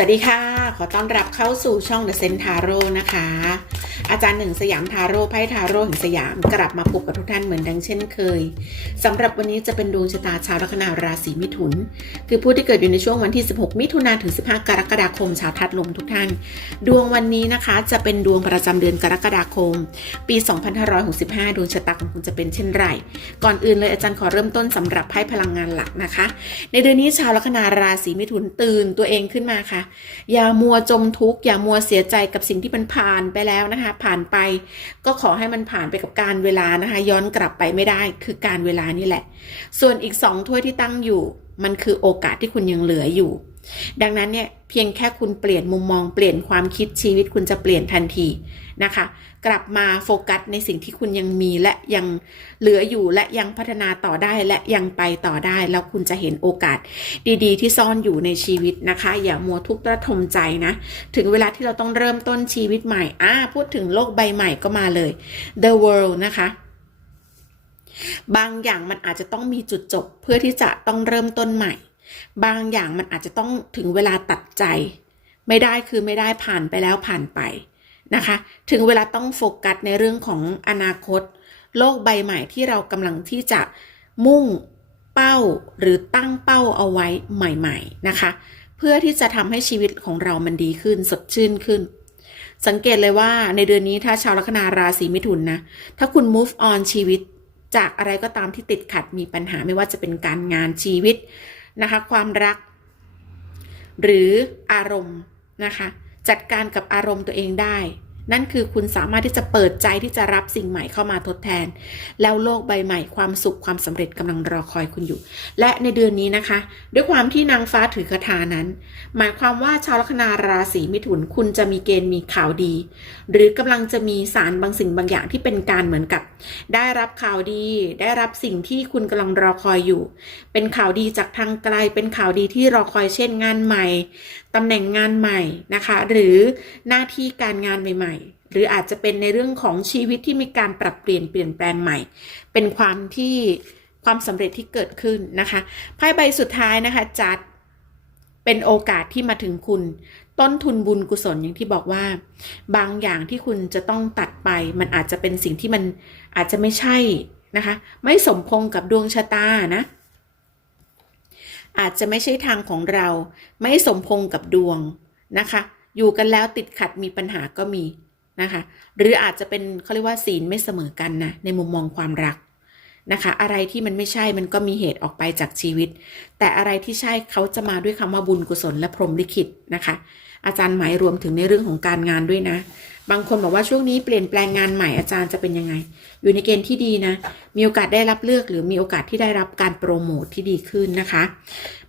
สวัสดีค่ะ ขอต้อนรับเข้าสู่ช่อง The Sen Tarot นะคะ อาจารย์หนึ่งสยามทาโร่ไพ่ทาโร่แห่งสยามกลับมาพบกับทุกท่านเหมือนดังเช่นเคยสำหรับวันนี้จะเป็นดวงชะตาชาวลัคนาราศีมิถุน คือผู้ที่เกิดอยู่ในช่วงวันที่ 16 มิถุนายนถึง 15 กรกฎาคมชาวทัดลมทุกท่าน ดวงวันนี้นะคะจะเป็นดวงประจำเดือนกรกฎาคม ปี 2565 ดวงชะตาของคุณจะเป็นเช่นไร ก่อนอื่นเลยอาจารย์ขอเริ่มต้นสำหรับไพ่พลังงานหลักนะคะ ในเดือนนี้ชาวลัคนาราศีมิถุนตื่นตัวเองขึ้นมาค่ะอย่ามัวัวจมทุกข์อย่ามัวเสียใจกับสิ่งที่มันผ่านไปแล้วนะคะ ผ่านไป ก็ขอให้มันผ่านไปกับการเวลานะคะ ย้อนกลับไปไม่ได้คือการเวลานี่แหละ ส่วนอีกสองถ้วยที่ตั้งอยู่ มันคือโอกาสที่คุณยังเหลืออยู่ ดังนั้นเนี่ยเพียงแค่คุณเปลี่ยนมุมมองเปลี่ยนความคิดชีวิตคุณจะเปลี่ยนทันทีนะคะ กลับมาโฟกัสในสิ่งที่คุณยังมีและยังเหลืออยู่และยังพัฒนาต่อได้และยังไปต่อได้ แล้วคุณจะเห็นโอกาสดีๆ ที่ซ่อนอยู่ในชีวิตนะคะ อย่ามัวทุกข์ระทมใจนะ ถึงเวลาที่เราต้องเริ่มต้นชีวิตใหม่อ่าพูดถึงโลกใบใหม่ก็มาเลย the world นะคะบางอย่างมันอาจจะต้องมีจุดจบเพื่อที่จะต้องเริ่มต้นใหม่ บางอย่างมันอาจจะต้องถึงเวลาตัดใจ ไม่ได้คือไม่ได้ผ่านไปแล้วผ่านไป นะคะ ถึงเวลาต้องโฟกัสในเรื่องของอนาคต โลกใบใหม่ที่เรากำลังที่จะมุ่งเป้าหรือตั้งเป้าเอาไว้ใหม่ ๆนะคะ เพื่อที่จะทำให้ชีวิตของเรามันดีขึ้นสดชื่นขึ้น สังเกตเลยว่าในเดือนนี้ถ้าชาวลัคนาราศีมิถุนนะถ้าคุณ move on ชีวิตจากอะไรก็ตามที่ติดขัดมีปัญหาไม่ว่าจะเป็นการงานชีวิตนะคะ ความรัก หรืออารมณ์นะคะ จัดการกับอารมณ์ตัวเองได้ นั่นคือคุณสามารถที่จะเปิดใจที่จะรับสิ่งใหม่เข้ามาทดแทน แล้วโลกใบใหม่ความสุขความสำเร็จกำลังรอคอยคุณอยู่ และในเดือนนี้นะคะ ด้วยความที่นางฟ้าถือคาถานั้น หมายความว่าชาวลัคนาราศีมิถุนคุณจะมีเกณฑ์มีข่าวดี หรือกำลังจะมีสารบางสิ่งบางอย่างที่เป็นการเหมือนกับ ได้รับข่าวดี ได้รับสิ่งที่คุณกำลังรอคอยอยู่ เป็นข่าวดีจากทางไกล เป็นข่าวดีที่รอคอยเช่นงานใหม่ตำแหน่งงานใหม่นะคะ หรือหน้าที่การงานใหม่ หรืออาจจะเป็นในเรื่องของชีวิตที่มีการปรับเปลี่ยนเปลี่ยนแปลงใหม่ เป็นความที่ความสำเร็จที่เกิดขึ้นนะคะไพ่ใบสุดท้ายนะคะจัดเป็นโอกาสที่มาถึงคุณ ต้นทุนบุญกุศลอย่างที่บอกว่า บางอย่างที่คุณจะต้องตัดไป มันอาจจะเป็นสิ่งที่มันอาจจะไม่ใช่นะคะ ไม่สมพงกับดวงชะตานะอาจจะไม่ใช่ทางของเรา ไม่สมพงกับดวงนะคะ อยู่กันแล้วติดขัดมีปัญหาก็มี นะคะหรืออาจจะเป็นเขาเรียกว่าศีลไม่เสมอกันนะในมุมมองความรักนะคะอะไรที่มันไม่ใช่มันก็มีเหตุออกไปจากชีวิต แต่อะไรที่ใช่เขาจะมาด้วยคำว่าบุญกุศลและพรหมลิขิตนะคะ อาจารย์หมายรวมถึงในเรื่องของการงานด้วยนะ บางคนบอกว่าช่วงนี้เปลี่ยนแปลงงานใหม่อาจารย์จะเป็นยังไง อยู่ในเกณฑ์ที่ดีนะ มีโอกาสได้รับเลือกหรือมีโอกาสที่ได้รับการโปรโมทที่ดีขึ้นนะคะ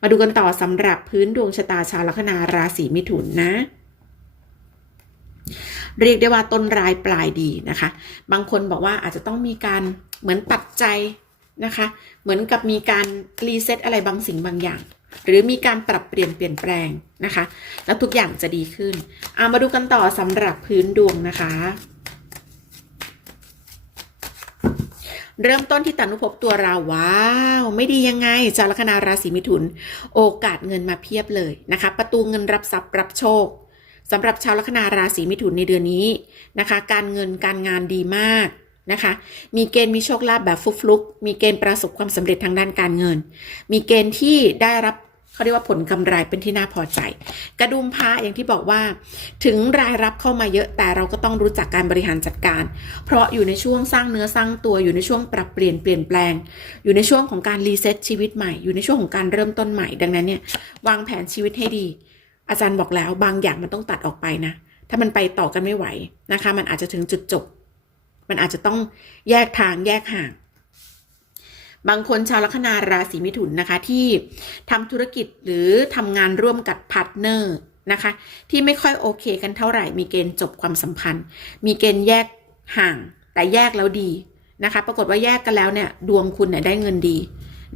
มาดูกันต่อสำหรับพื้นดวงชะตาชาวลัคนาราศีมิถุนนะ เรียกได้ว่าต้นรายปลายดีนะคะ บางคนบอกว่าอาจจะต้องมีการเหมือนตัดใจนะคะ เหมือนกับมีการรีเซ็ตอะไรบางสิ่งบางอย่าง หรือมีการปรับเปลี่ยนเปลี่ยนแปลงนะคะ แล้วทุกอย่างจะดีขึ้นเอามาดูกันต่อสำหรับพื้นดวงนะคะ เริ่มต้นที่ตานุภพตัวเราว้าว ไม่ดียังไงชาวลัคนาราศีมิถุน โอกาสเงินมาเพียบเลยนะคะ ประตูเงินรับทรัพย์รับโชค สำหรับชาวลัคนาราศีมิถุนในเดือนนี้นะคะ การเงินการงานดีมากนะคะ มีเกณฑ์มีโชคลาภแบบฟุกฟลุกมีเกณฑ์ประสบความสำเร็จทางด้านการเงิน มีเกณฑ์ที่ได้รับเขาเรียกว่าผลกำไรเป็นที่น่าพอใจ กระดุมพระอย่างที่บอกว่า ถึงรายรับเข้ามาเยอะแต่เราก็ต้องรู้จักการบริหารจัดการ เพราะอยู่ในช่วงสร้างเนื้อสร้างตัวอยู่ในช่วงปรับเปลี่ยนเปลี่ยนแปลง อยู่ในช่วงของการรีเซ็ตชีวิตใหม่ อยู่ในช่วงของการเริ่มต้นใหม่ ดังนั้นเนี่ยวางแผนชีวิตให้ดี อาจารย์บอกแล้วบางอย่างมันต้องตัดออกไปนะ ถ้ามันไปต่อกันไม่ไหวนะคะ มันอาจจะถึงจุดจบ มันอาจจะต้องแยกทางแยกห่าง บางคนชาวลัคนาราศีมิถุนนะคะ ที่ทำธุรกิจหรือทำงานร่วมกับพาร์ทเนอร์นะคะ ที่ไม่ค่อยโอเคกันเท่าไหร่ มีเกณฑ์จบความสัมพันธ์ มีเกณฑ์แยกห่าง แต่แยกแล้วดีนะคะ ปรากฏว่าแยกกันแล้วเนี่ย ดวงคุณเนี่ยได้เงินดี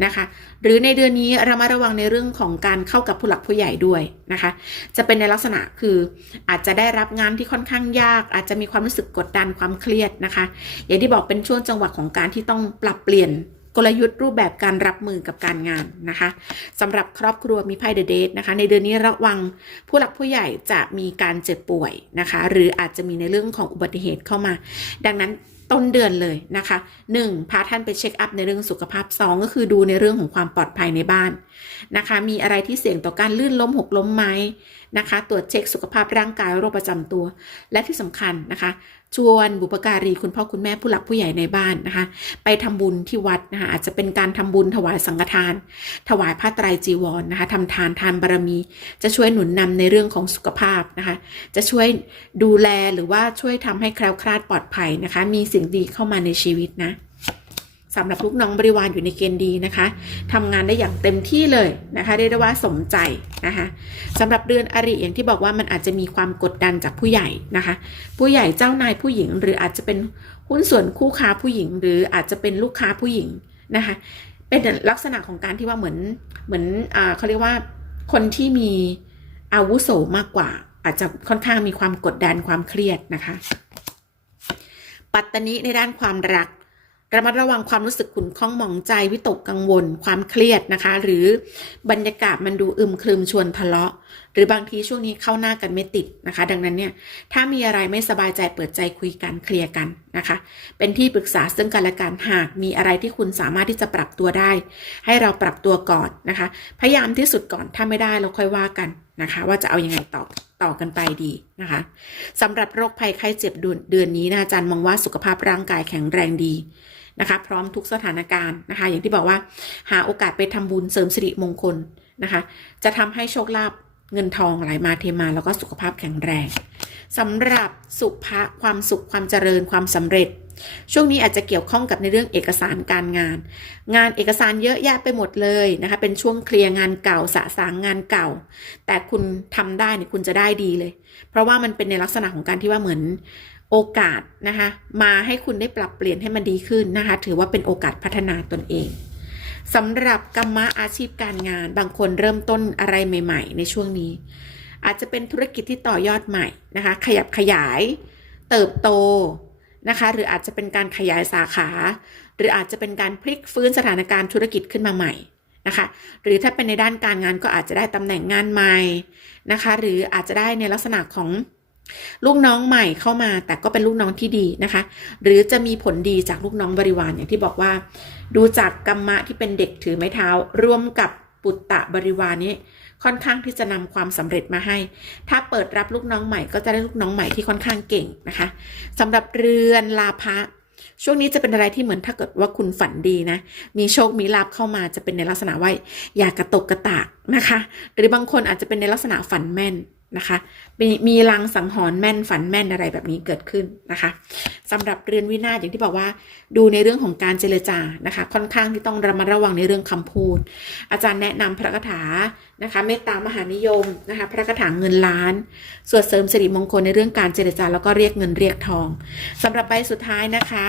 นะคะ หรือในเดือนนี้เรามาระวังในเรื่องของการเข้ากับผู้หลักผู้ใหญ่ด้วยนะคะ จะเป็นในลักษณะคืออาจจะได้รับงานที่ค่อนข้างยาก อาจจะมีความรู้สึกกดดันความเครียดนะคะ อย่างที่บอกเป็นช่วงจังหวะของการที่ต้องปรับเปลี่ยนกลยุทธ์รูปแบบการรับมือกับการงานนะคะสำหรับครอบครัวมีไพ่เดอะเดทนะคะ ในเดือนนี้ระวังผู้หลักผู้ใหญ่จะมีการเจ็บป่วยนะคะ หรืออาจจะมีในเรื่องของอุบัติเหตุเข้ามา ดังนั้น ต้นเดือนเลยนะคะ 1. พาท่านไปเช็คอัพในเรื่องสุขภาพ 2 ก็คือดูในเรื่องของความปลอดภัยในบ้าน นะคะ มีอะไรที่เสี่ยงต่อการลื่นล้มหกล้มไหมนะคะ ตรวจเช็คสุขภาพร่างกายโรคประจำตัว และที่สำคัญนะคะ ชวนบุปการีคุณพ่อคุณแม่ผู้หลักผู้ใหญ่ในบ้านนะคะ ไปทำบุญที่วัดนะคะอาจจะเป็นการทำบุญถวายสังฆทาน ถวายผ้าไตรจีวรนะคะทำทานทานบารมี จะช่วยหนุนนำในเรื่องของสุขภาพนะคะ จะช่วยดูแลหรือว่าช่วยทำให้แคล้วคลาดปลอดภัยนะคะ มีสิ่งดีเข้ามาในชีวิตนะ สำหรับลูกน้องบริวารอยู่ในเกณฑ์ดีนะคะทำงานได้อย่างเต็มที่เลยนะคะเรียกได้ว่าสมใจนะคะสำหรับเดือนอริอย่างที่บอกว่ามันอาจจะมีความกดดันจากผู้ใหญ่นะคะ ผู้ใหญ่เจ้านายผู้หญิง หรืออาจจะเป็นหุ้นส่วนคู่ค้าผู้หญิง หรืออาจจะเป็นลูกค้าผู้หญิงนะคะเป็นลักษณะของการที่ว่าเหมือนเหมือนอ่าเขาเรียกว่าคนที่มีอาวุโสมากกว่า อาจจะค่อนข้างมีความกดดันความเครียดนะคะ ปัตตนิในด้านความรัก ระมัดระวังความรู้สึกขุ่นข้องหมองใจวิตกกังวล ความเครียดนะคะ หรือบรรยากาศมันดูอึมครึมชวนทะเลาะ หรือบางทีช่วงนี้เข้าหน้ากันไม่ติดนะคะ ดังนั้นเนี่ยถ้ามีอะไรไม่สบายใจเปิดใจคุยกันเคลียร์กันนะคะ เป็นที่ปรึกษาซึ่งกันและกันหากมีอะไรที่คุณสามารถที่จะปรับตัวได้ ให้เราปรับตัวก่อนนะคะ พยายามที่สุดก่อนถ้าไม่ได้เราค่อยว่ากันนะคะ ว่าจะเอาอยัางไงต่อต่อกันไปดีนะคะสำหรับโรคภัยไข้เจ็บเดือนเดือนนี้นะอาจารย์มองว่าสุขภาพร่างกายแข็งแรงดี นะคะพร้อมทุกสถานการณ์นะคะ อย่างที่บอกว่าหาโอกาสไปทำบุญเสริมสิริมงคลนะคะ จะทำให้โชคลาภเงินทองไหลมาเทมาแล้วก็สุขภาพแข็งแรงสำหรับสุภะความสุขความเจริญความสำเร็จ ช่วงนี้อาจจะเกี่ยวข้องกับในเรื่องเอกสารการงาน งานเอกสารเยอะแยะไปหมดเลยนะคะ เป็นช่วงเคลียร์งานเก่าสะสางงานเก่า แต่คุณทำได้เนี่ยคุณจะได้ดีเลย เพราะว่ามันเป็นในลักษณะของการที่ว่าเหมือน โอกาสนะคะมาให้คุณได้ปรับเปลี่ยนให้มันดีขึ้นนะคะ ถือว่าเป็นโอกาสพัฒนาตนเองสำหรับกรรมะอาชีพการงาน บางคนเริ่มต้นอะไรใหม่ ๆ ในช่วงนี้ อาจจะเป็นธุรกิจที่ต่อยอดใหม่นะคะ ขยับขยาย เติบโตนะคะ หรืออาจจะเป็นการขยายสาขา หรืออาจจะเป็นการพลิกฟื้นสถานการณ์ธุรกิจขึ้นมาใหม่นะคะ หรือถ้าเป็นในด้านการงานก็อาจจะได้ตำแหน่งงานใหม่นะคะ หรืออาจจะได้ในลักษณะของ ลูกน้องใหม่เข้ามาแต่ก็เป็นลูกน้องที่ดีนะคะ หรือจะมีผลดีจากลูกน้องบริวารอย่างที่บอกว่า ดูจากกรรมะที่เป็นเด็กถือไม้เท้า ร่วมกับปุตตะบริวารนี้ค่อนข้างที่จะนำความสำเร็จมาให้ ถ้าเปิดรับลูกน้องใหม่ก็จะได้ลูกน้องใหม่ที่ค่อนข้างเก่งนะคะสำหรับเรือนลาภะช่วงนี้จะเป็นอะไรที่เหมือนถ้าเกิดว่าคุณฝันดีนะ มีโชค มีลาภเข้ามาจะเป็นในลักษณะว่าอย่ากระตกกระตากนะคะ หรือบางคนอาจจะเป็นในลักษณะฝันแม่น นะคะมีมีลังสังหรณ์แม่นฝันแม่นอะไรแบบนี้เกิดขึ้นนะคะสำหรับเรือนวินาศอย่างที่บอกว่า ดูในเรื่องของการเจรจานะคะ ค่อนข้างที่ต้องระมัดระวังในเรื่องคำพูด อาจารย์แนะนำพระคาถานะคะเมตตามหานิยมนะคะพระคาถาเงินล้านสวดเสริมสิริมงคลในเรื่องการเจรจาแล้วก็เรียกเงินเรียกทองสำหรับใบสุดท้ายนะคะ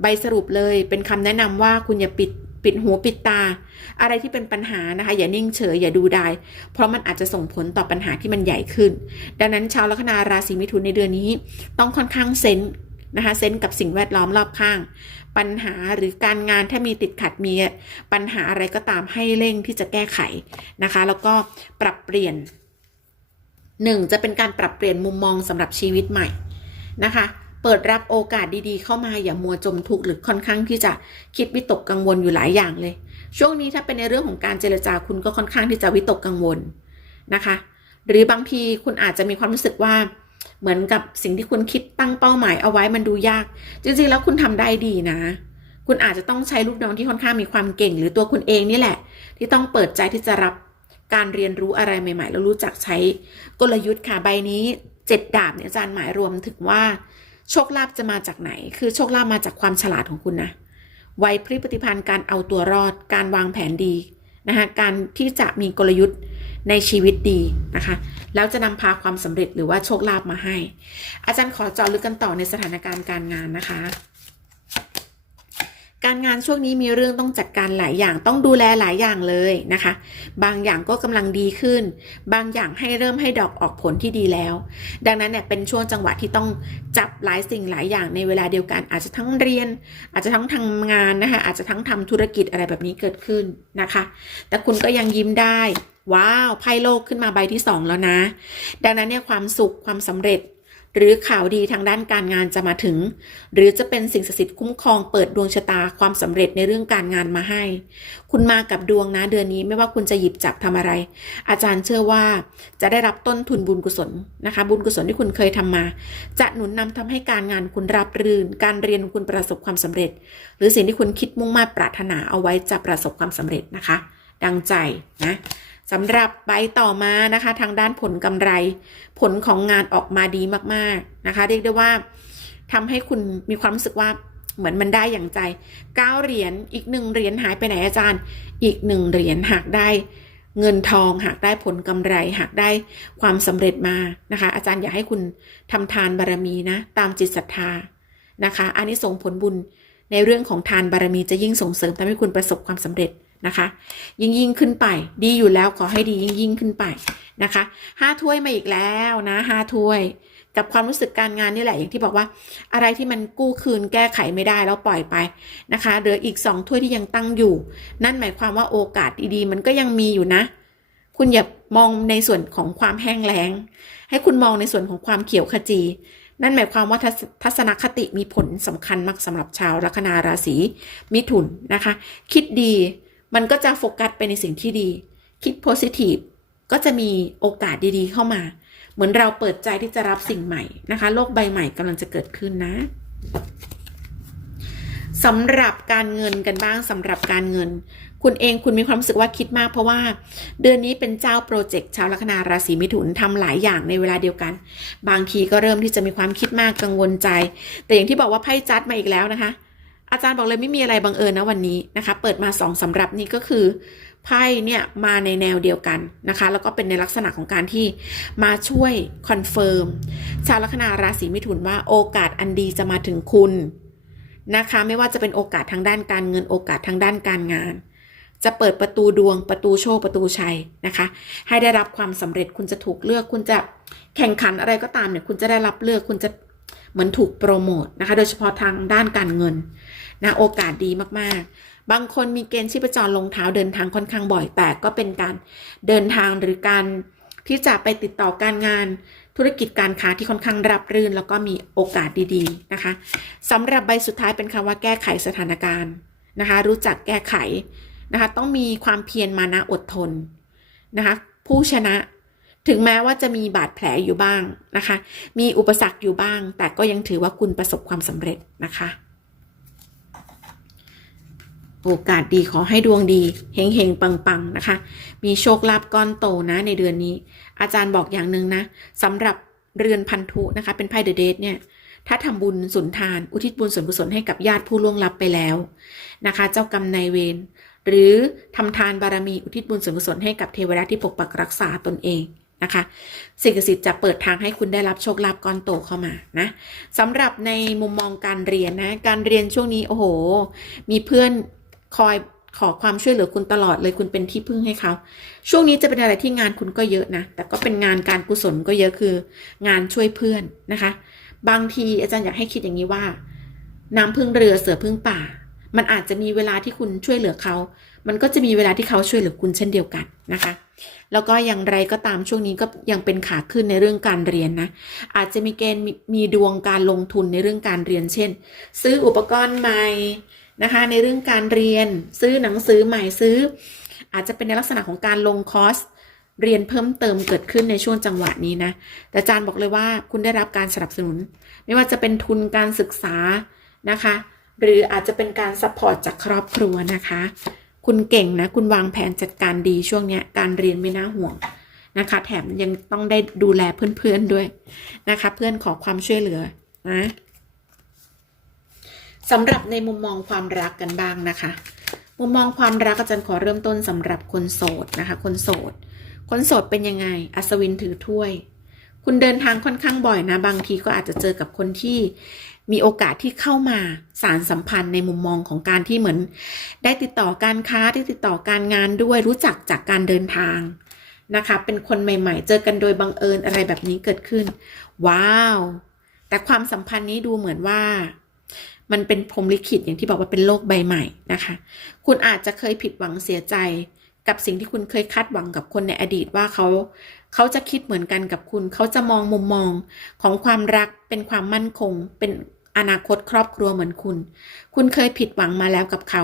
ใบสรุปเลยเป็นคำแนะนำว่าคุณอย่าปิด ปิดหูปิดตา อะไรที่เป็นปัญหานะคะ อย่านิ่งเฉยอย่าดูได้เพราะมันอาจจะส่งผลต่อปัญหาที่มันใหญ่ขึ้น ดังนั้นชาวลัคนาราศีมิถุนในเดือนนี้ ต้องค่อนข้างเซนนะคะเซนกับสิ่งแวดล้อมรอบข้าง ปัญหาหรือการงานถ้ามีติดขัดมีปัญหาอะไรก็ตามให้เร่งที่จะแก้ไขนะคะ แล้วก็ปรับเปลี่ยนหนึ่งจะเป็นการปรับเปลี่ยนมุมมองสำหรับชีวิตใหม่นะคะ เปิดรับโอกาสดีๆ เข้ามาอย่ามัวจมทุกข์หรือค่อนข้างที่จะคิดวิตกกังวลอยู่หลายอย่างเลย ช่วงนี้ถ้าเป็นในเรื่องของการเจรจาคุณก็ค่อนข้างที่จะวิตกกังวลนะคะ หรือบางทีคุณอาจจะมีความรู้สึกว่าเหมือนกับสิ่งที่คุณคิดตั้งเป้าหมายเอาไว้มันดูยาก จริงๆแล้วคุณทำได้ดีนะ คุณอาจจะต้องใช้ลูกน้องที่ค่อนข้างมีความเก่ง หรือตัวคุณเองนี่แหละ ที่ต้องเปิดใจที่จะรับการเรียนรู้อะไรใหม่ ๆ แล้วรู้จักใช้กลยุทธ์ค่ะใบนี้เจ็ดดาบเนี่ยอาจารย์หมายรวมถึงว่า โชคลาภจะมาจากไหน คือโชคลาภมาจากความฉลาดของคุณนะไวพริบปฏิพันธ์การเอาตัวรอด การวางแผนดีนะคะการที่จะมีกลยุทธ์ในชีวิตดีนะคะ แล้วจะนำพาความสำเร็จหรือว่าโชคลาภมาให้ อาจารย์ขอเจาะลึกกันต่อในสถานการณ์การงานนะคะ การงานช่วงนี้มีเรื่องต้องจัดการหลายอย่างต้องดูแลหลายอย่างเลยนะคะ บางอย่างก็กำลังดีขึ้น บางอย่างให้เริ่มให้ดอกออกผลที่ดีแล้ว ดังนั้นเนี่ยเป็นช่วงจังหวะที่ต้องจับหลายสิ่งหลายอย่างในเวลาเดียวกัน อาจจะทั้งเรียน อาจจะทั้งทำงานนะคะอาจจะทั้งทำธุรกิจอะไรแบบนี้เกิดขึ้นนะคะ แต่คุณก็ยังยิ้มได้ว้าวไพ่โลกขึ้นมาใบที่สองแล้วนะ ดังนั้นเนี่ยความสุขความสำเร็จ หรือข่าวดีทางด้านการงานจะมาถึง หรือจะเป็นสิ่งศักดิ์สิทธิ์คุ้มครองเปิดดวงชะตาความสำเร็จในเรื่องการงานมาให้ คุณมากับดวงนะเดือนนี้ไม่ว่าคุณจะหยิบจับทำอะไร อาจารย์เชื่อว่าจะได้รับต้นทุนบุญกุศลนะคะ บุญกุศลที่คุณเคยทำมา จะหนุนนำทำให้การงานคุณรับรื่น การเรียนคุณประสบความสำเร็จ หรือสิ่งที่คุณคิดมุ่งมา่ปรารถนาเอาไว้จะประสบความสำเร็จนะคะ ดังใจนะ สำหรับใบต่อมานะคะ ทางด้านผลกำไร ผลของงานออกมาดีมากๆนะคะ เรียกได้ว่าทำให้คุณมีความรู้สึกว่าเหมือนมันได้อย่างใจเก้าเหรียญอีกหนึ่งเหรียญหายไปไหนอาจารย์ อีกหนึ่งเหรียญหากได้เงินทองหากได้ผลกำไร หากได้ความสำเร็จมานะคะ อาจารย์อยากให้คุณทำทานบารมีนะ ตามจิตศรัทธานะคะ อันนี้ส่งผลบุญในเรื่องของทานบารมีจะยิ่งส่งเสริมทำให้คุณประสบความสำเร็จ นะคะ ยิ่งยิ่งขึ้นไป ดีอยู่แล้วขอให้ดียิ่งยิ่งขึ้นไปนะคะห้าถ้วยมาอีกแล้วนะห้าถ้วย กับความรู้สึกการงานนี่แหละอย่างที่บอกว่า อะไรที่มันกู้คืนแก้ไขไม่ได้แล้วปล่อยไปนะคะเหลืออีกสองถ้วยที่ยังตั้งอยู่ นั่นหมายความว่าโอกาสดีๆ มันก็ยังมีอยู่นะ คุณอย่ามองในส่วนของความแห้งแล้ง ให้คุณมองในส่วนของความเขียวขจีนั่นหมายความว่าทัศทัศนคติมีผลสำคัญมากสำหรับชาวลัคนาราศีมิถุนนะคะ คิดดี มันก็จะโฟกัสไปในสิ่งที่ดี คิดโพสิทีฟก็จะมีโอกาสดีๆเข้ามา เหมือนเราเปิดใจที่จะรับสิ่งใหม่นะคะ โลกใบใหม่กำลังจะเกิดขึ้นนะสำหรับการเงินกันบ้างสำหรับการเงิน คุณเองคุณมีความรู้สึกว่าคิดมากเพราะว่า เดือนนี้เป็นเจ้าโปรเจกต์ชาวลัคนาราศีมิถุนทำหลายอย่างในเวลาเดียวกัน บางทีก็เริ่มที่จะมีความคิดมากกังวลใจ แต่อย่างที่บอกว่าไพ่จัดมาอีกแล้วนะคะ อาจารย์บอกเลยไม่มีอะไรบังเอิญนะวันนี้นะคะ เปิดมาสองสำหรับนี้ก็คือไพ่เนี่ยมาในแนวเดียวกันนะคะ แล้วก็เป็นในลักษณะของการที่มาช่วยคอนเฟิร์มชาวลัคนาราศีมิถุนว่าโอกาสอันดีจะมาถึงคุณนะคะ ไม่ว่าจะเป็นโอกาสทางด้านการเงินโอกาสทางด้านการงาน จะเปิดประตูดวงประตูโชคประตูชัยนะคะ ให้ได้รับความสำเร็จคุณจะถูกเลือก คุณจะแข่งขันอะไรก็ตามเนี่ย คุณจะได้รับเลือกคุณจะ เหมือนถูกโปรโมทนะคะ โดยเฉพาะทางด้านการเงินนะโอกาสดีมากๆ บางคนมีเกณฑ์ชีพจรลงเท้าเดินทางค่อนข้างบ่อย แต่ก็เป็นการเดินทางหรือการที่จะไปติดต่อการงานธุรกิจการค้าที่ค่อนข้างรับรื่น แล้วก็มีโอกาสดีๆนะคะสำหรับใบสุดท้ายเป็นคำว่าแก้ไขสถานการณ์นะคะ รู้จักแก้ไขนะคะ ต้องมีความเพียรมานะอดทนนะคะ ผู้ชนะ ถึงแม้ว่าจะมีบาดแผลอยู่บ้างนะคะ มีอุปสรรคอยู่บ้าง แต่ก็ยังถือว่าคุณประสบความสำเร็จนะคะ โอกาสดีขอให้ดวงดีเฮงเฮงปังปังนะคะ มีโชคลาภก้อนโตนะในเดือนนี้ อาจารย์บอกอย่างหนึ่งนะสำหรับเรือนพันธุนะคะ เป็นไพ่เดอะเดทเนี่ยถ้าทำบุญสุนทาน อุทิศบุญส่วนกุศลให้กับญาติผู้ล่วงลับไปแล้วนะคะ เจ้ากรรมนายเวรหรือทำทานบารมีอุทิศบุญส่วนกุศลให้กับเทวดาที่ปกปักรักษาตนเอง นะคะสิ่งศักดิ์สิทธิ์จะเปิดทางให้คุณได้รับโชคลาภก้อนโตเข้ามานะสำหรับในมุมมองการเรียนนะการเรียนช่วงนี้โอ้โห มีเพื่อนคอยขอความช่วยเหลือคุณตลอดเลยคุณเป็นที่พึ่งให้เขา ช่วงนี้จะเป็นอะไรที่งานคุณก็เยอะนะ แต่ก็เป็นงานการกุศลก็เยอะคือ งานช่วยเพื่อนนะคะ บางทีอาจารย์อยากให้คิดอย่างนี้ว่า น้ำพึ่งเรือเสือพึ่งป่า มันอาจจะมีเวลาที่คุณช่วยเหลือเขา มันก็จะมีเวลาที่เขาช่วยเหลือคุณเช่นเดียวกันนะคะ แล้วก็อย่างไรก็ตามช่วงนี้ก็ยังเป็นขาขึ้นในเรื่องการเรียนนะ อาจจะมีเกณฑ์มีดวงการลงทุนในเรื่องการเรียนเช่น ซื้ออุปกรณ์ใหม่นะคะในเรื่องการเรียนซื้อหนังสือใหม่ซื้อ อาจจะเป็นในลักษณะของการลงคอร์สเรียนเพิ่มเติมเกิดขึ้นในช่วงจังหวะนี้นะแต่อาจารย์บอกเลยว่าคุณได้รับการสนับสนุน ไม่ว่าจะเป็นทุนการศึกษานะคะ หรืออาจจะเป็นการซัพพอร์ตจากครอบครัวนะคะ คุณเก่งนะ คุณวางแผนจัดการดีช่วงเนี้ยการเรียนไม่น่าห่วงนะคะ แถมยังต้องได้ดูแลเพื่อนๆด้วยนะคะ เพื่อนขอความช่วยเหลือนะสำหรับในมุมมองความรักกันบ้างนะคะ มุมมองความรักอาจารย์ขอเริ่มต้นสำหรับคนโสดนะคะ คนโสด คนโสดเป็นยังไง อัศวินถือถ้วย คุณเดินทางค่อนข้างบ่อยนะ บางทีก็อาจจะเจอกับคนที่ มีโอกาสที่เข้ามาสารสัมพันธ์ในมุมมองของการที่เหมือน ได้ติดต่อการค้าได้ติดต่อการงานด้วยรู้จักจากการเดินทางนะคะ เป็นคนใหม่ ๆ เจอกันโดยบังเอิญอะไรแบบนี้เกิดขึ้น ว้าว แต่ความสัมพันธ์นี้ดูเหมือนว่า มันเป็นพรมลิขิตอย่างที่บอกว่าเป็นโลกใบใหม่นะคะ คุณอาจจะเคยผิดหวังเสียใจกับสิ่งที่คุณเคยคาดหวังกับคนในอดีตว่าเขา เขาจะคิดเหมือนกันกับคุณ เขาจะมองมุมมองของความรักเป็นความมั่นคง เป็น อนาคตครอบครัวเหมือนคุณ คุณเคยผิดหวังมาแล้วกับเขา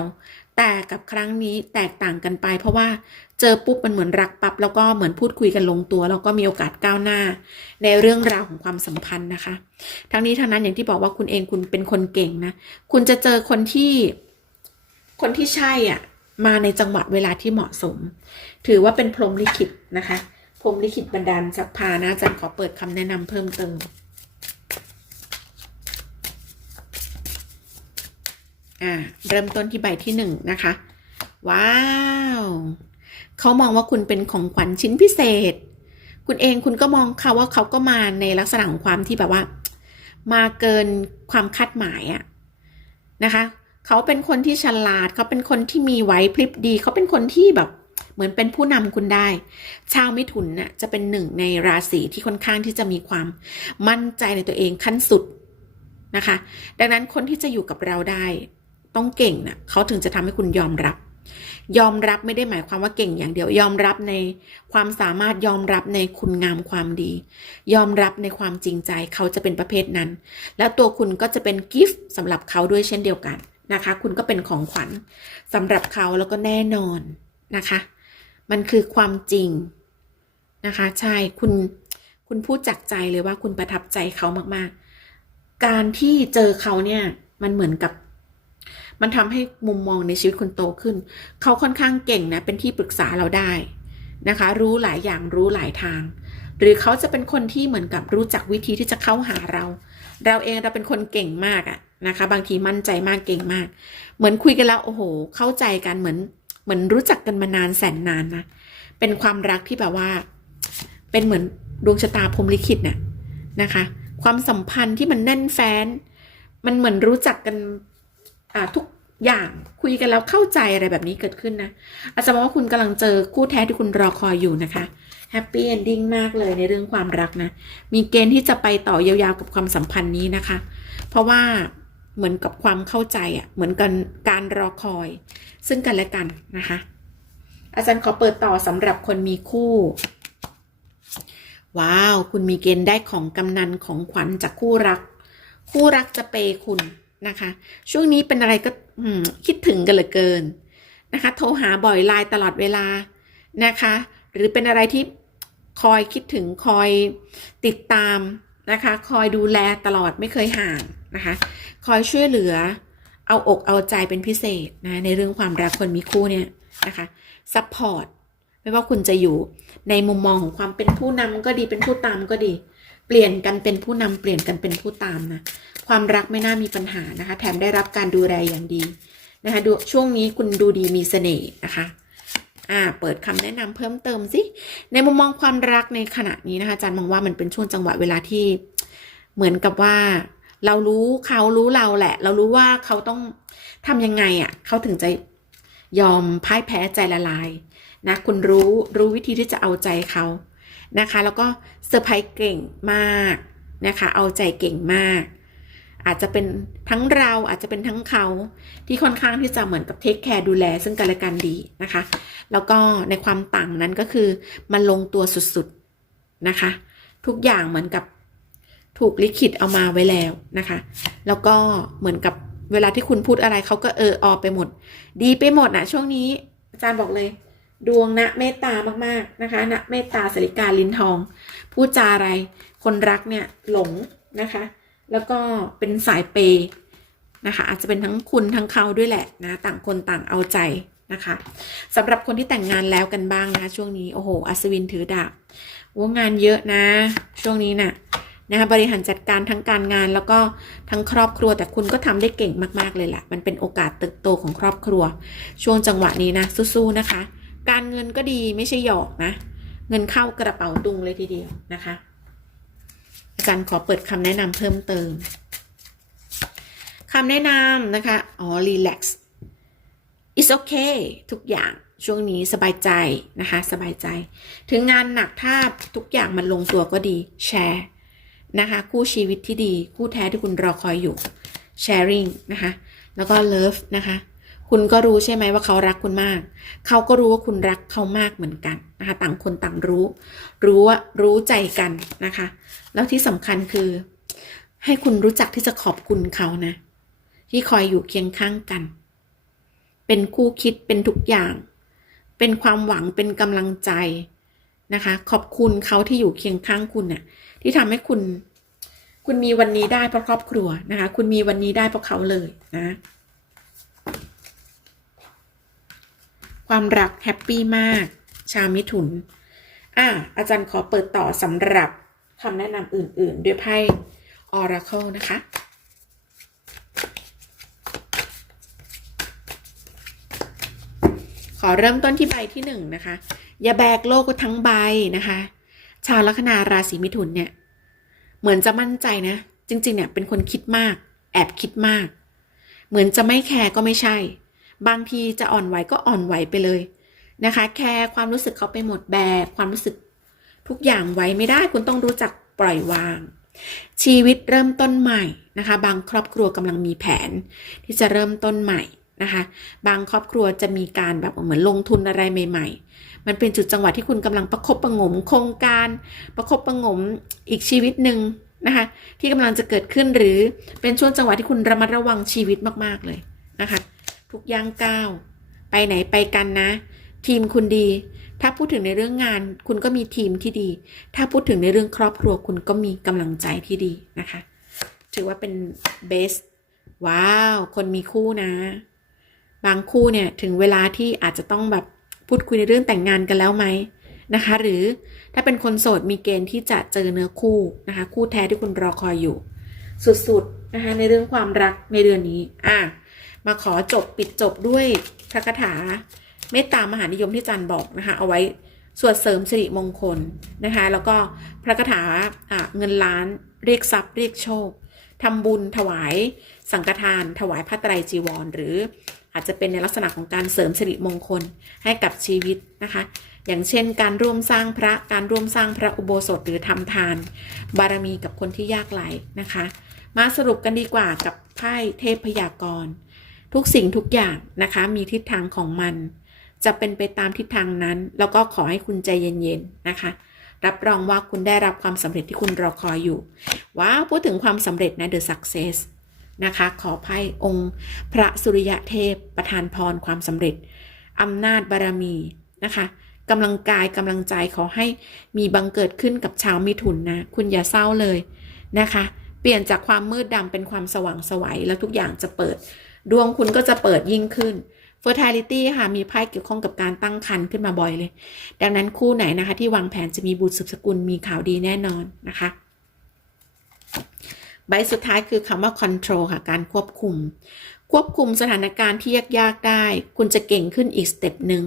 แต่กับครั้งนี้แตกต่างกันไป เพราะว่าเจอปุ๊บมันเหมือนรักปับ๊บแล้วก็เหมือนพูดคุยกันลงตัว แล้วก็มีโอกาสก้าวหน้า ในเรื่องราวของความสัมพันธ์นะคะ ทั้งนี้ทั้งนั้นอย่างที่บอกว่าคุณเองคุณเป็นคนเก่งนะ คุณจะเจอคนที่คนที่ใช่อะมาในจังหวะเวลาที่เหมาะสม ถือว่าเป็นพรหมลิขิตนะคะพรหมลิขิตบันดาลสักพานะอาจารย์ขอเปิดคำแนะนำเพิ่มเติม อ่าเริ่มต้นที่ใบที่หนึ่งนะคะ ว้าว เขามองว่าคุณเป็นของขวัญชิ้นพิเศษ คุณเองคุณก็มองเขาว่าเขาก็มาในลักษณะของความที่แบบว่า มาเกินความคาดหมายอะนะคะเขาเป็นคนที่ฉลาด เขาเป็นคนที่มีไหวพริบดี เขาเป็นคนที่แบบเหมือนเป็นผู้นำคุณได้ ชาวมิถุนน่ะจะเป็นหนึ่งในราศีที่ค่อนข้างที่จะมีความมั่นใจในตัวเองขั้นสุดนะคะ ดังนั้นคนที่จะอยู่กับเราได้ ต้องเก่งน่ะเขาถึงจะทำให้คุณยอมรับ ยอมรับไม่ได้หมายความว่าเก่งอย่างเดียว ยอมรับในความสามารถยอมรับในคุณงามความดี ยอมรับในความจริงใจเขาจะเป็นประเภทนั้น แล้วตัวคุณก็จะเป็นกิฟต์สำหรับเขาด้วยเช่นเดียวกันนะคะ คุณก็เป็นของขวัญสำหรับเขาแล้วก็แน่นอนนะคะ มันคือความจริงนะคะ ใช่คุณคุณพูดจากใจเลยว่าคุณประทับใจเขามากๆ การที่เจอเขาเนี่ยมันเหมือนกับ มันทำให้มุมมองในชีวิตคุณโตขึ้น เขาค่อนข้างเก่งนะ เป็นที่ปรึกษาเราได้นะคะ รู้หลายอย่างรู้หลายทาง หรือเขาจะเป็นคนที่เหมือนกับรู้จักวิธีที่จะเข้าหาเรา เราเองเราเป็นคนเก่งมากอะนะคะ บางทีมั่นใจมากเก่งมาก เหมือนคุยกันแล้วโอ้โห เข้าใจกันเหมือนเหมือนรู้จักกันมานานแสนนานนะ เป็นความรักที่แบบว่า เป็นเหมือนดวงชะตาพรมลิขิตน่ะนะคะ ความสัมพันธ์ที่มันแน่นแฟ้น มันเหมือนรู้จักกัน ทุกอย่างคุยกันแล้วเข้าใจอะไรแบบนี้เกิดขึ้นนะ อาจจะมองว่าคุณกำลังเจอคู่แท้ที่คุณรอคอยอยู่นะคะแฮปปี้เอนดิ้งมากเลยในเรื่องความรักนะ มีเกณฑ์ที่จะไปต่อยาวๆกับความสัมพันธ์นี้นะคะ เพราะว่าเหมือนกับความเข้าใจอะ่ะเหมือนกันการรอคอย ซึ่งกันและกันนะคะ อาจารย์ขอเปิดต่อสำหรับคนมีคู่ว้าว คุณมีเกณฑ์ได้ของกำนันของขวัญจากคู่รัก คู่รักจะเปย์คุณ นะคะ ช่วงนี้เป็นอะไรก็คิดถึงกันเหลือเกินนะคะ โทรหาบ่อยไลน์ตลอดเวลานะคะ หรือเป็นอะไรที่คอยคิดถึงคอยติดตามนะคะ คอยดูแลตลอดไม่เคยห่างนะคะ คอยช่วยเหลือ เอาอกเอาใจเป็นพิเศษนะในเรื่องความรักคนมีคู่เนี่ยนะคะซัพพอร์ตไม่ว่าคุณจะอยู่ในมุมมองของความเป็นผู้นำก็ดีเป็นผู้ตามก็ดี เปลี่ยนกันเป็นผู้นำเปลี่ยนกันเป็นผู้ตามนะ ความรักไม่น่ามีปัญหานะคะ แถมได้รับการดูแลอย่างดีนะคะดูช่วงนี้คุณดูดีมีเสน่ห์นะคะอ่าเปิดคำแนะนำเพิ่มเติมสิ ในมุมมองความรักในขณะนี้นะคะอาจารย์มองว่ามันเป็นช่วงจังหวะเวลาที่เหมือนกับว่า เรารู้เขารู้เราแหละ เรารู้ว่าเขาต้องทำยังไงอะ่ะเขาถึงจะยอมพ่ายแพ้ใจละลายนะคุณรู้รู้วิธีที่จะเอาใจเขา นะคะ แล้วก็เซอร์ไพรส์เก่งมากนะคะ เอาใจเก่งมาก อาจจะเป็นทั้งเราอาจจะเป็นทั้งเขาที่ค่อนข้างที่จะเหมือนกับเทคแคร์ดูแลซึ่งกันและกันดีนะคะ แล้วก็ในความต่างนั้นก็คือมันลงตัวสุดๆนะคะ ทุกอย่างเหมือนกับถูกลิขิตเอามาไว้แล้วนะคะ แล้วก็เหมือนกับเวลาที่คุณพูดอะไรเขาก็เออออไปหมด ดีไปหมดนะช่วงนี้ อาจารย์บอกเลย ดวงนะเมตตามากๆนะคะนะเมตตาสริกาลินทอง พูดจาอะไรคนรักเนี่ยหลงนะคะ แล้วก็เป็นสายเปย์นะคะ อาจจะเป็นทั้งคุณทั้งเขาด้วยแหละนะต่างคนต่างเอาใจนะคะสำหรับคนที่แต่งงานแล้วกันบ้างนะคะช่วงนี้โอ้โห อัศวินถือดาบว่างานเยอะนะ ช่วงนี้น่ะนะคะบริหารจัดการทั้งการงานแล้วก็ทั้งครอบครัวแต่คุณก็ทำได้เก่งมาก ๆ เลยแหละมันเป็นโอกาสเติบโตของครอบครัว ช่วงจังหวะนี้นะสู้ๆนะคะ การเงินก็ดีไม่ใช่หยอกนะ เงินเข้ากระเป๋าตุงเลยทีเดียวนะคะ อาจารย์ขอเปิดคำแนะนำเพิ่มเติมคำแนะนำนะคะ อ๋อ relax it's okay ทุกอย่างช่วงนี้สบายใจนะคะ สบายใจ ถึงงานหนักถ้าทุกอย่างมันลงตัวก็ดีแชร์นะคะ คู่ชีวิตที่ดี คู่แท้ที่คุณรอคอยอยู่ sharing นะคะ แล้วก็ love นะคะ คุณก็รู้ใช่ไหมว่าเขารักคุณมาก เขาก็รู้ว่าคุณรักเขามากเหมือนกันนะคะต่างคนต่างรู้ รู้ว่ารู้ใจกันนะคะ แล้วที่สำคัญคือ ให้คุณรู้จักที่จะขอบคุณเขานะ ที่คอยอยู่เคียงข้างกัน เป็นคู่คิดเป็นทุกอย่าง เป็นความหวังเป็นกำลังใจนะคะ ขอบคุณเขาที่อยู่เคียงข้างคุณน่ะที่ทำให้คุณ คุณมีวันนี้ได้เพราะครอบครัวนะคะ คุณมีวันนี้ได้เพราะเขาเลยนะ ความรักแฮปปี้มาก ชาวมิถุน อะอาจารย์ขอเปิดต่อสำหรับคำแนะนำอื่น ๆ ด้วยไพ่ Oracle นะคะ ขอเริ่มต้นที่ใบที่หนึ่งนะคะ อย่าแบกโลกทั้งใบนะคะ ชาวลัคนาราศีมิถุนเนี่ย เหมือนจะมั่นใจนะ จริง ๆ เนี่ยเป็นคนคิดมาก แอบคิดมาก เหมือนจะไม่แคร์ก็ไม่ใช่ บางทีจะอ่อนไหวก็อ่อนไหวไปเลยนะคะ แคร์ความรู้สึกเขาไปหมดแบกความรู้สึกทุกอย่างไว้ไม่ได้คุณต้องรู้จักปล่อยวาง ชีวิตเริ่มต้นใหม่นะคะ บางครอบครัวกำลังมีแผน ที่จะเริ่มต้นใหม่นะคะ บางครอบครัวจะมีการแบบเหมือนลงทุนอะไรใหม่ ๆ มันเป็นจุดจังหวะที่คุณกำลังประคบประงมโครงการประคบประงมอีกชีวิตหนึ่งนะคะที่กำลังจะเกิดขึ้นหรือเป็นช่วงจังหวะที่คุณระมัดระวังชีวิตมากๆเลยนะคะ ทุกย่างก้าวไปไหนไปกันนะ ทีมคุณดี ถ้าพูดถึงในเรื่องงาน คุณก็มีทีมที่ดี ถ้าพูดถึงในเรื่องครอบครัวคุณก็มีกำลังใจที่ดีนะคะ ถือว่าเป็นเบสว้าว คนมีคู่นะ บางคู่เนี่ยถึงเวลาที่อาจจะต้องแบบพูดคุยในเรื่องแต่งงานกันแล้วไหมนะคะ หรือถ้าเป็นคนโสดมีเกณฑ์ที่จะเจอเนื้อคู่นะคะ คู่แท้ที่คุณรอคอยอยู่ สุดๆนะคะในเรื่องความรักในเดือนนี้อะ มาขอจบปิดจบด้วยพระคาถา เมตตามหานิยมที่จันบอกนะคะเอาไว้สวดเสริมสิริมงคลนะคะแล้วก็พระคาถาเงินล้านเรียกทรัพย์เรียกโชคทำบุญถวายสังฆทาน ถวายพระไตรจีวร หรืออาจจะเป็นในลักษณะของการเสริมสิริมงคลให้กับชีวิตนะคะ อย่างเช่น การร่วมสร้างพระการร่วมสร้างพระอุโบสถหรือทำทาน บารมีกับคนที่ยากไร้นะคะ มาสรุปกันดีกว่ากับไพ่เทพพยากรณ์ ทุกสิ่งทุกอย่างนะคะ มีทิศทางของมัน จะเป็นไปตามทิศทางนั้น แล้วก็ขอให้คุณใจเย็นๆนะคะ รับรองว่าคุณได้รับความสำเร็จที่คุณรอคอยอยู่ ว้าวพูดถึงความสำเร็จนะ The Success นะคะ ขอไพ่องค์ พระสุริยะเทพ ประทานพรความสำเร็จอำนาจบารมีนะคะกำลังกายกำลังใจขอให้มีบังเกิดขึ้นกับชาวมิถุนนะ คุณอย่าเศร้าเลยนะคะ เปลี่ยนจากความมืดดำเป็นความสว่างไสวัยแล้วทุกอย่างจะเปิด ดวงคุณก็จะเปิดยิ่งขึ้น fertility ค่ะมีไพ่เกี่ยวข้องกับการตั้งครรภ์ขึ้นมาบ่อยเลย ดังนั้นคู่ไหนนะคะ ที่วางแผนจะมีบุตรสืบสกุลมีข่าวดีแน่นอนนะคะ ใบสุดท้ายคือคำว่า control ค่ะการควบคุม ควบคุมสถานการณ์ที่ยากๆได้ คุณจะเก่งขึ้นอีกสเต็ปหนึ่ง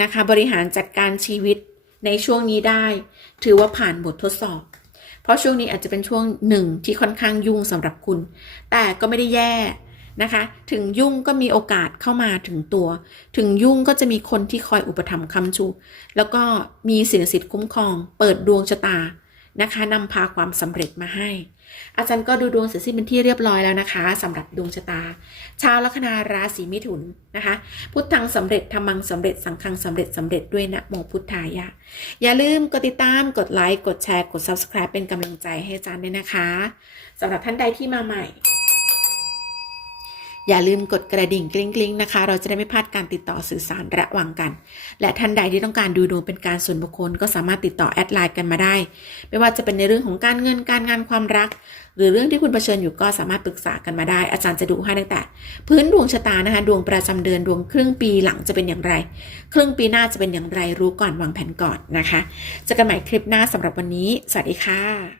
นะคะ บริหารจัดการชีวิตในช่วงนี้ได้ ถือว่าผ่านบททดสอบ เพราะช่วงนี้อาจจะเป็นช่วงหนึ่งที่ค่อนข้างยุ่งสำหรับคุณ แต่ก็ไม่ได้แย่ นะคะ ถึงยุ่งก็มีโอกาสเข้ามาถึงตัว ถึงยุ่งก็จะมีคนที่คอยอุปถัมภ์คำชู แล้วก็มีสิ่งศักดิ์สิทธิ์คุ้มครอง เปิดดวงชะตานะคะนำพาความสำเร็จมาให้ อาจารย์ก็ดูดวงเสร็จสิ้นเป็นที่เรียบร้อยแล้วนะคะสำหรับดวงชะตา ชาวลัคนาราศีมิถุนนะคะ พุทธังสำเร็จธรรมังสำเร็จสังฆังสำเร็จสำเร็จด้วยนะโมพุทธายะ อย่าลืมกดติดตามกดไลค์กดแชร์กด subscribe เป็นกำลังใจให้อาจารย์ด้วยนะคะสำหรับท่านใดที่มาใหม่ อย่าลืมกดกระดิ่งกริ๊งๆนะคะ เราจะได้ไม่พลาดการติดต่อสื่อสารระหว่างกัน และท่านใดที่ต้องการดูดวงเป็นการส่วนบุคคลก็สามารถติดต่อแอดไลน์กันมาได้ ไม่ว่าจะเป็นในเรื่องของการเงินการงานความรัก หรือเรื่องที่คุณเผชิญอยู่ก็สามารถปรึกษากันมาได้ อาจารย์จะดูให้ตั้งแต่ พื้นดวงชะตานะคะดวงประจำเดือนดวงครึ่งปีหลังจะเป็นอย่างไร ครึ่งปีหน้าจะเป็นอย่างไรรู้ก่อนวางแผนก่อนนะคะเจอกันใหม่คลิปหน้าสำหรับวันนี้ สวัสดีค่ะ